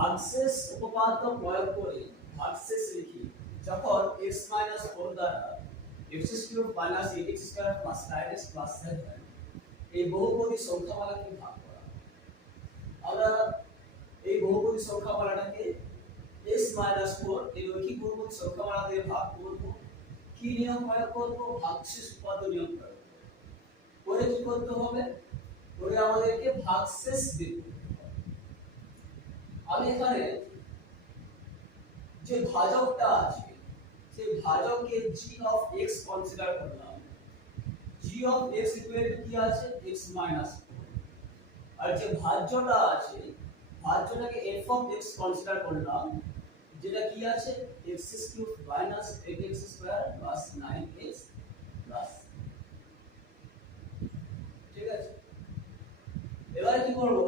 ভাগশেষ উপপাদ্য প্রয়োগ করে ভাগশেষ লিখি। যখন x মাইনাস ফোর দ্বারা x cube minus eight x square plus nine x plus seven এই বহুপদী সংখ্যামালাকে ভাগ করা। আমরা এই বহুপদী সংখ্যামালাটাকে x মাইনাস ফোর এই রৈখিক বহুপদী সংখ্যামালা দিয়ে ভাগ করব। কি নিয়ম প্রয়োগ করব? ভাগশেষ উপপাদ্য নিয়ম প্রয়োগ করে কি করতে হবে? করে আমাদেরকে ভাগশেষ হবে। আমি এখানে যে ভাজকটা আছে, সেই ভাজককে জি অফ এক্স কনসিডার করলাম। G of x equal to কি আছে? এক্স মাইনাস আর যে ভাজ্যটা আছে, ভাজ্যটাকে f অফ এক্স কনসিডার করলাম, যেটা কি আছে? X cube minus 8x square plus 9x plus ঠিক আছে? এবারে কি করব?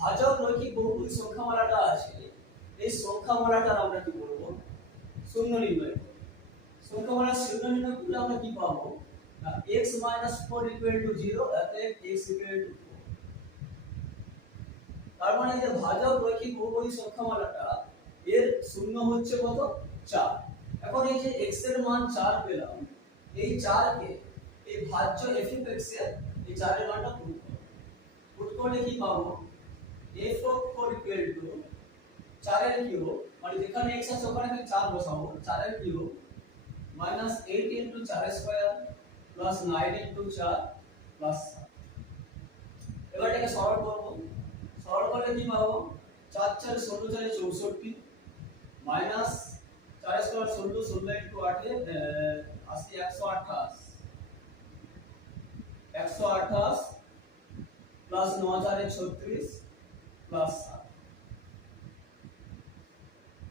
ভাজক রৈখিক বহুপদী সংখ্যামালাটা আছে? এই সংখ্যামালাটার আমরা কি করব শূন্য নির্ণয় করব। সংখ্যামালা শূন্য নির্ণয় করলে আমরা কি পাবো? x 4 0 অতএব x 4 তার মানে যে ভাজক রৈখিক বহুপদী সংখ্যামালাটা, এর শূন্য হচ্ছে কত? 4 এখন এই যে x এর মান 4 পেলাম, এই 4 কে এই ভাজ্য f এর এই 4 এর মানটা পুট করব পুট করলে কি পাবো? F 4 ইকুয়াল টু 4 এর কিউব মানে যেখানে x আছে ওখানে আমি 4 বসাবো 4 এর cube minus 8 into 4 square plus 9 into 4 plus এবার এটাকে সরল করব সরল করলে কি পাবো 4 4 16 4 64 মাইনাস 4 স্কয়ার 16 16 ইনটু 8 এ আসছে 128 128 প্লাস 9 4 এ 36 প্লাস 7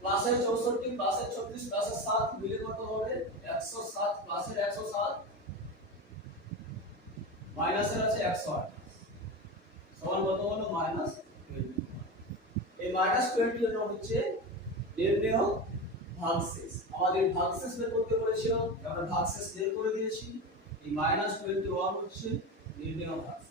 প্লাসের 64 প্লাসের 36 প্লাসের 7 মিলে কত হবে? 107 প্লাসের 107 মাইনাসের আছে 128 সমান কত হলো? মাইনাস 20 এই মাইনাস 20 জন্য হচ্ছে নির্ণয় ভাগশেষ। আমাদের ভাগশেষ বের করতে বলেছিল, আমরা ভাগশেষ বের করে দিয়েছি। এই মাইনাস 21 হচ্ছে নির্ণয় ভাগশেষ।